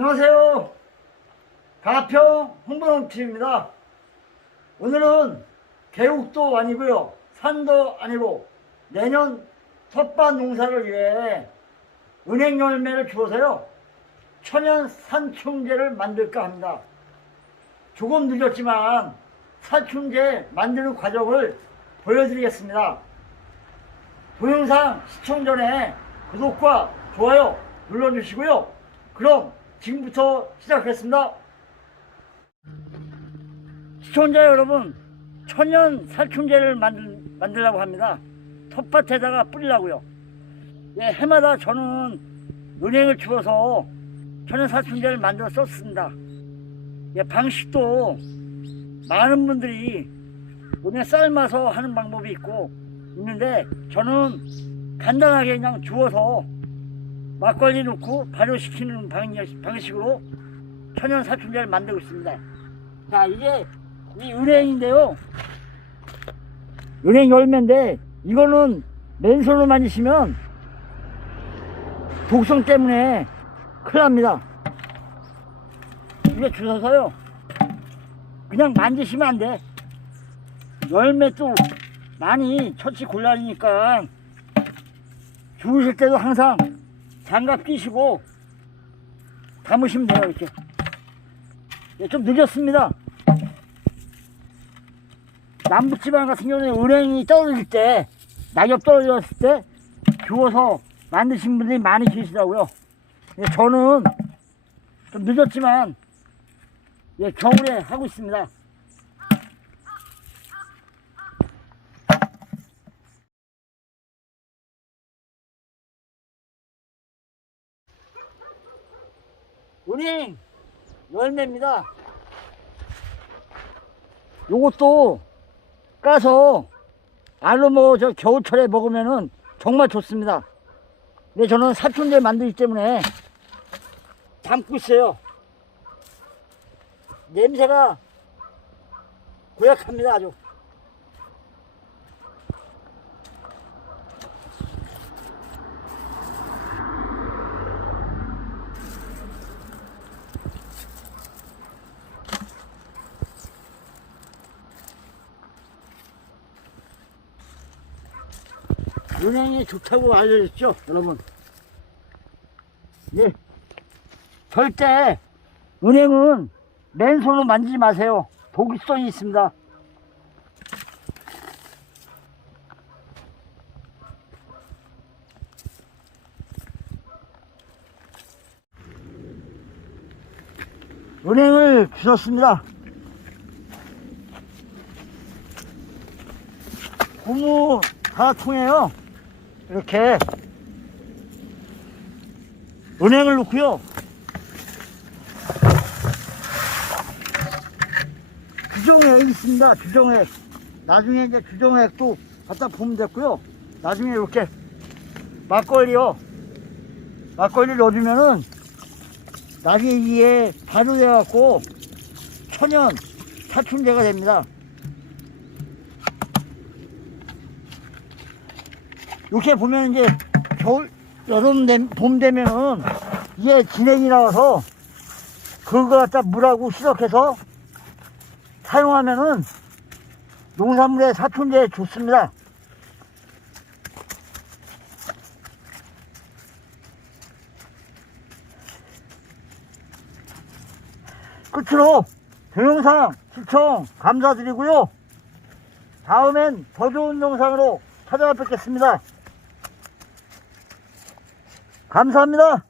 안녕하세요. 가평 홍보농팀입니다. 오늘은 계곡도 아니고요. 산도 아니고 내년 텃밭 농사를 위해 은행 열매를 주어서요. 천연 산충제를 만들까 합니다. 조금 늦었지만 산충제 만드는 과정을 보여드리겠습니다. 동영상 시청 전에 구독과 좋아요 눌러주시고요. 그럼 지금부터 시작하겠습니다. 시청자 여러분, 천연 살충제를 만들, 만들려고 합니다. 텃밭에다가 뿌리려고요. 예, 해마다 저는 은행을 주어서 천연 살충제를 만들어 썼습니다. 예, 방식도 많은 분들이 은행 삶아서 하는 방법이 있고 있는데 저는 간단하게 그냥 주워서 막걸리 넣고 발효시키는 방식- 방식으로 천연 살충제를 만들고 있습니다. 자, 이게 이 은행인데요. 은행 열매인데 이거는 맨손으로 만지시면 독성 때문에 큰일 납니다. 이게 주워서요. 그냥 만지시면 안 돼. 열매 도 많이 처치 곤란이니까 주우실 때도 항상 장갑 끼시고 담으시면 돼요 이렇게. 예, 좀 늦었습니다. 남부지방 같은 경우는 은행이 떨어질 때 낙엽 떨어졌을 때 주워서 만드신 분들이 많이 계시더라고요. 예, 저는 좀 늦었지만 예, 겨울에 하고 있습니다 은행 열매입니다. 요것도 까서 알로 먹어 저 겨울철에 먹으면은 정말 좋습니다. 근데 저는 사춘제 만들기 때문에 담고 있어요. 냄새가 고약합니다 아주. 은행이 좋다고 알려졌죠, 여러분. 예. 절대 은행은 맨손으로 만지지 마세요. 독성이 있습니다. 은행을 주셨습니다. 고무 다 통해요. 이렇게 은행을 넣고요. 규정액 있습니다. 규정액. 나중에 이제 규정액도 갖다 보면 됐고요. 나중에 이렇게 막걸리요. 막걸리 넣어주면은 나중에 이게 발효돼갖고 천연 사춘제가 됩니다. 이렇게 보면 이제 겨울, 여름, 되, 봄 되면은 이게 진액이 나와서 그거 갖다 물하고 시럽해서 사용하면은 농산물의 사춘제에 좋습니다. 끝으로 동영상 시청 감사드리고요. 다음엔 더 좋은 영상으로 찾아뵙겠습니다. 감사합니다.